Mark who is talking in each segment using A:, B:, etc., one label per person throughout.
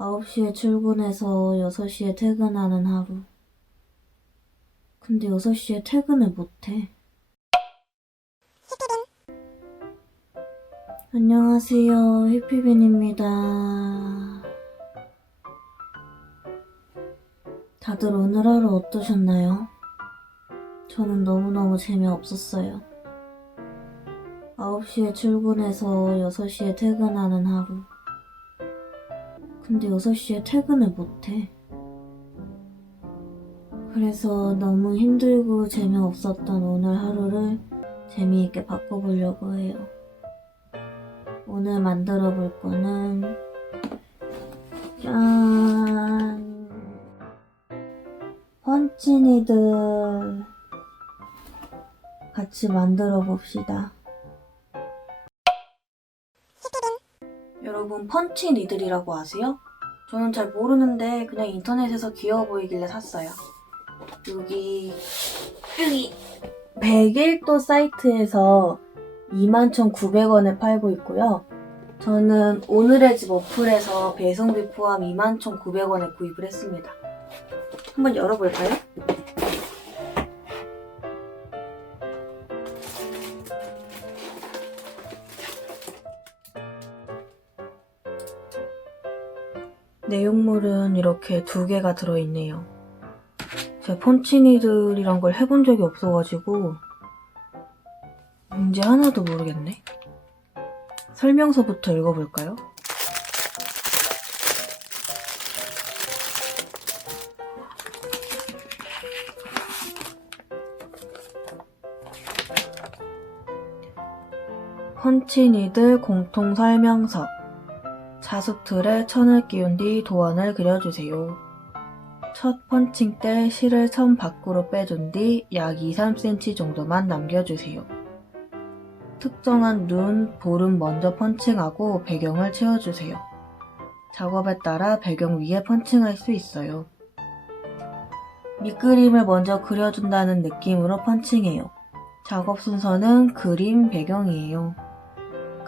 A: 9시에 출근해서 6시에 퇴근하는 하루. 근데 6시에 퇴근을 못해. 안녕하세요. 해피빈입니다. 다들 오늘 하루 어떠셨나요? 저는 너무너무 재미없었어요. 9시에 출근해서 6시에 퇴근하는 하루. 근데 6시에 퇴근을 못해. 그래서 너무 힘들고 재미없었던 오늘 하루를 재미있게 바꿔보려고 해요. 오늘 만들어 볼 거는, 짠! 펀치니들 같이 만들어 봅시다. 여러분 펀치 니들이라고 아세요? 저는 잘 모르는데 그냥 인터넷에서 귀여워 보이길래 샀어요. 여기 여기 101도 사이트에서 21,900원에 팔고 있고요. 저는 오늘의 집 어플에서 배송비 포함 21,900원에 구입을 했습니다. 한번 열어볼까요? 내용물은 이렇게 두 개가 들어있네요. 제가 펀치니들이란 걸 해본 적이 없어가지고 문제 하나도 모르겠네. 설명서부터 읽어볼까요? 펀치니들 공통 설명서 자숙틀에 천을 끼운 뒤 도안을 그려주세요. 첫 펀칭 때 실을 천 밖으로 빼준 뒤 약 2, 3cm 정도만 남겨주세요. 특정한 눈, 볼은 먼저 펀칭하고 배경을 채워주세요. 작업에 따라 배경 위에 펀칭할 수 있어요. 밑그림을 먼저 그려준다는 느낌으로 펀칭해요. 작업 순서는 그림, 배경이에요.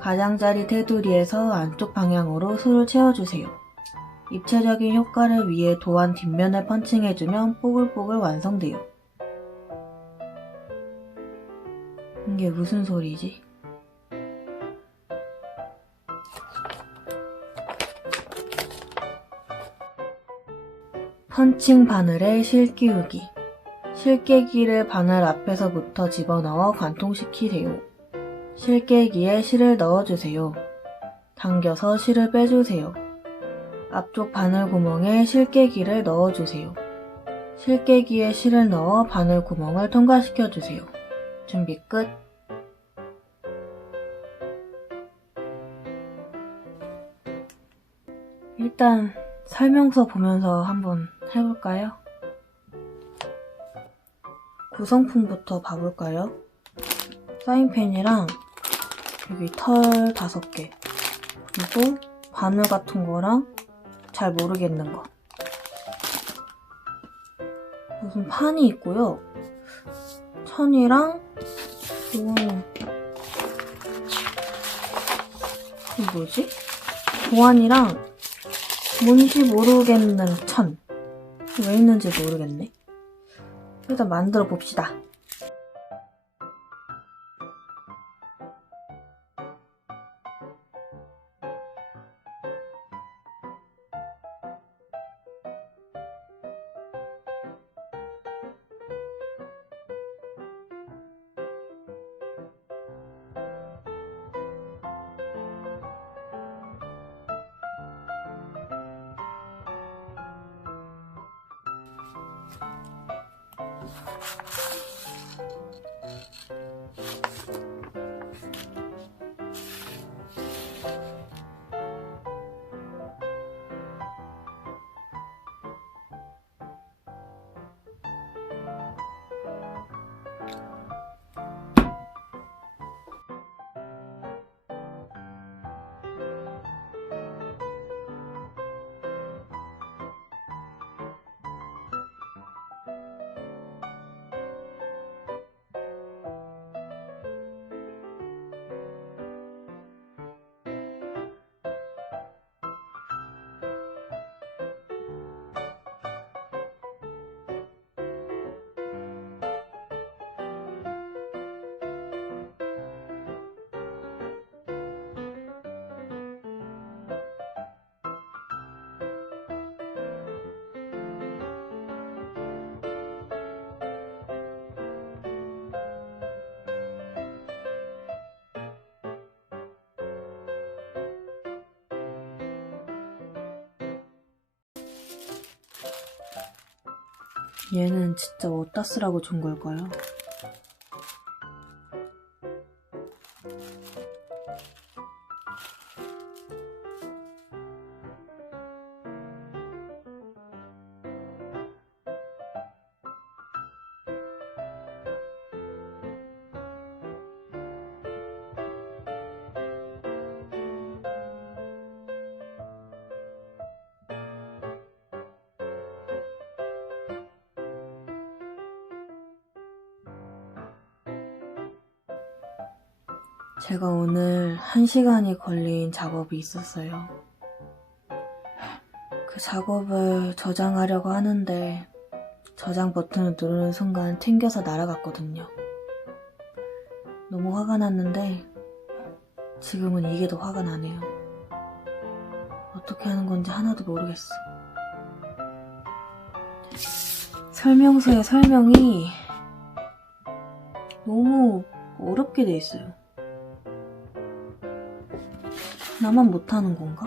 A: 가장자리 테두리에서 안쪽 방향으로 술을 채워주세요. 입체적인 효과를 위해 도안 뒷면을 펀칭해주면 뽀글뽀글 완성돼요. 이게 무슨 소리지? 펀칭 바늘에 실 끼우기. 실깨기를 바늘 앞에서부터 집어넣어 관통시키세요. 실깨기에 실을 넣어주세요. 당겨서 실을 빼주세요. 앞쪽 바늘 구멍에 실깨기를 넣어주세요. 실깨기에 실을 넣어 바늘 구멍을 통과시켜주세요. 준비 끝. 일단 설명서 보면서 한번 해볼까요? 구성품부터 봐볼까요? 사인펜이랑 여기 털 다섯 개. 그리고 바늘 같은 거랑 잘 모르겠는 거. 무슨 판이 있고요. 천이랑 이거는 이게 뭐지? 도안이랑 뭔지 모르겠는 천. 왜 있는지 모르겠네. 일단 만들어 봅시다. Thank you. 얘는 진짜 어디다 쓰라고 준 걸까요? 제가 오늘 한 시간이 걸린 작업이 있었어요. 그 작업을 저장하려고 하는데 저장 버튼을 누르는 순간 튕겨서 날아갔거든요. 너무 화가 났는데 지금은 이게 더 화가 나네요. 어떻게 하는 건지 하나도 모르겠어. 설명서의 설명이 너무 어렵게 돼 있어요. 나만 못하는 건가?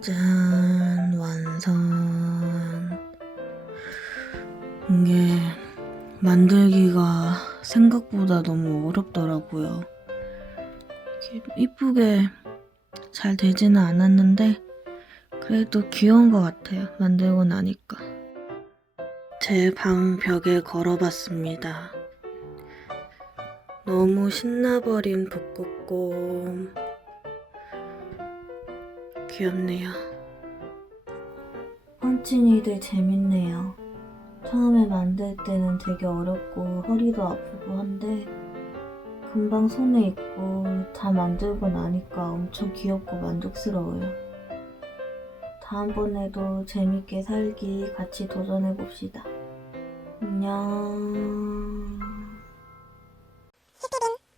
A: 짠, 완성. 이게 만들기가 생각보다 너무 어렵더라고요. 이쁘게 잘 되지는 않았는데, 그래도 귀여운 것 같아요. 만들고 나니까. 제 방 벽에 걸어봤습니다. 너무 신나버린 북극곰. 귀엽네요. 펀치니들 재밌네요. 처음에 만들 때는 되게 어렵고 허리도 아프고 한데 금방 손에 익고 다 만들고 나니까 엄청 귀엽고 만족스러워요. 다음번에도 재밌게 살기 같이 도전해봅시다. 안녕.